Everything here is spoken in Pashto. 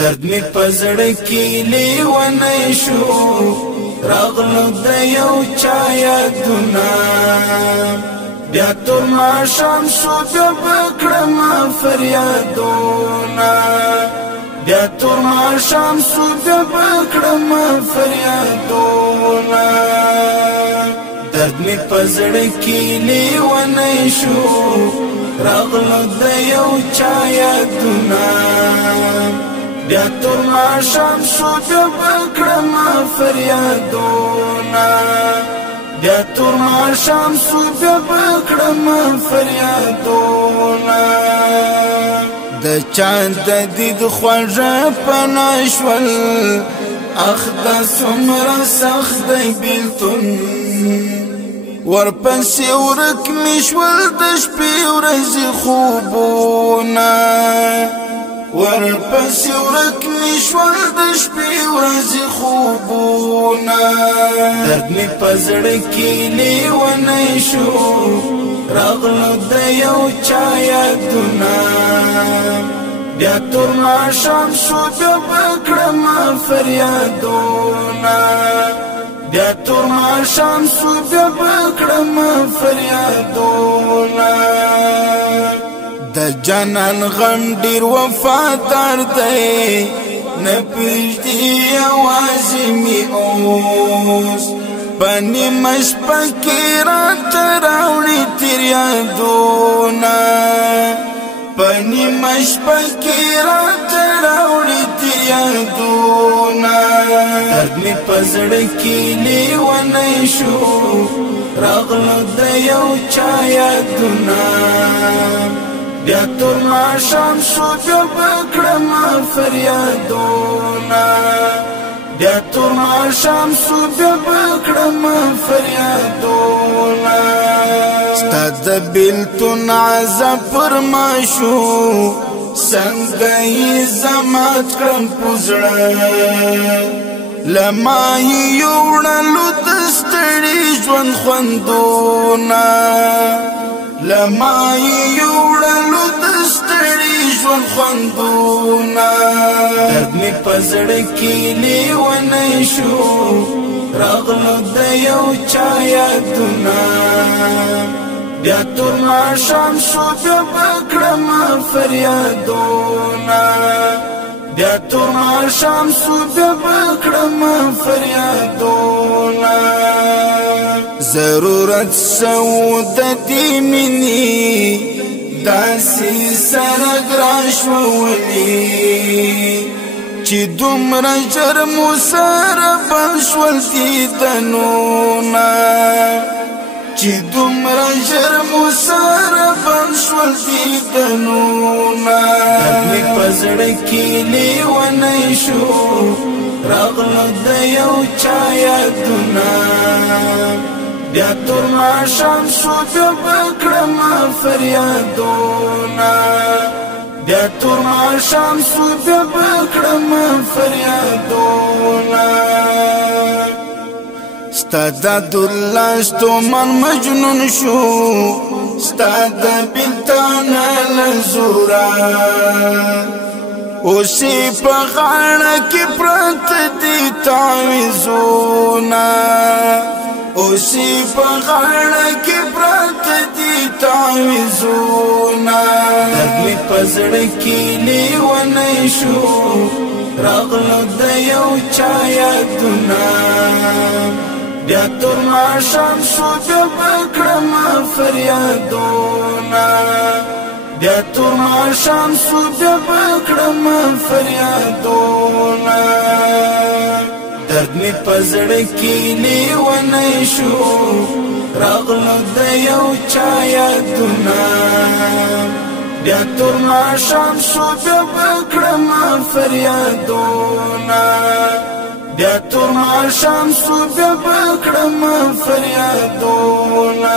درد می پزړه کې لیونی شو راغلو د یو چا یادونه بیا تور ماښام شو بیا بکړم فریادونه بیا تور ماښام شو بیا بکړم فریادونه درد می پزړه کې لیونی شو راغلو د یو چا یادونه بیا تور ماښام شو بیا بکړم فریادونه بیا تور ماښام شو بیا بکړم فریادونه د چاند د دید خوږه پناه شول اخ دا څومره سخت دی بېلتون ورپسې ورک مې شول د شپې ورځې خوبونه ورپسې ورک مې شول د شپې ورځې خوبونه درد مې په زړه کې لیونی شو راغلو د یو چا یادونه بیا تور ماښام شو بیا بکړم فریادونه بیا تور ماښام شو بیا بکړم فریادونه د جانان غم ډیر وفادار دی نه پرېږدي یوازې مې اوس په نیمه شپه کې راته راوړي تېر یادونه په نیمه شپه کې راته راوړي تېر یادونه درد مې په زړه کې لیونی شو راغلو د یو چا یادونه بیا تور ماښام شو بیا بکړم فریادونه بیا تور ماښام شو بیا بکړم فریادونه ستا د بېلتون عذاب پر ما شو څنګه یې زمات کړم په زړه له ما یې یوړلو د ستړي ژوند خوندونه له ما یې یوړلو د ستړي ژوند خوندونه درد مې په زړه کې لیونی شو راغلو د یو چا یادونه بیا تور ماښام شو بیا بکړم فریادونه بیا تور ماښام شو بیا بکړم فریادونه ضرورت سو د دې مینې داسې سره ګران شولې چې دومره ژر مو سره بند شول دیدنونه چې دومره ژر مو سره بند شول دیدنونه درد مې په زړه کې لیونی شو راغلو د یو چا یادونه بیا تور ماښام شو بیا بکړم فریادونه بیا تور ماښام شو بیا بکړم فریادونه ستا د عبدالله ستومن مجنون شو ستا د بېلتان له زوره اوسې په غاړه کې پراته دي تعویضونه اوسې په غاړه کې پراته دي تعویضونه درد مې په زړه کې لیونی شو راغلو د یو چا یادونه بیا تور ماښام شو بیا بکړم فریادونه بیا تور ماښام شو بیا بکړم فریادونه درد مې په زړه کې لیونی شو راغلو د یو چا یادونه بیا تور ماښام شو بیا بکړم فریادونه بیا تور ماښام شو بیا بکړم فریادونه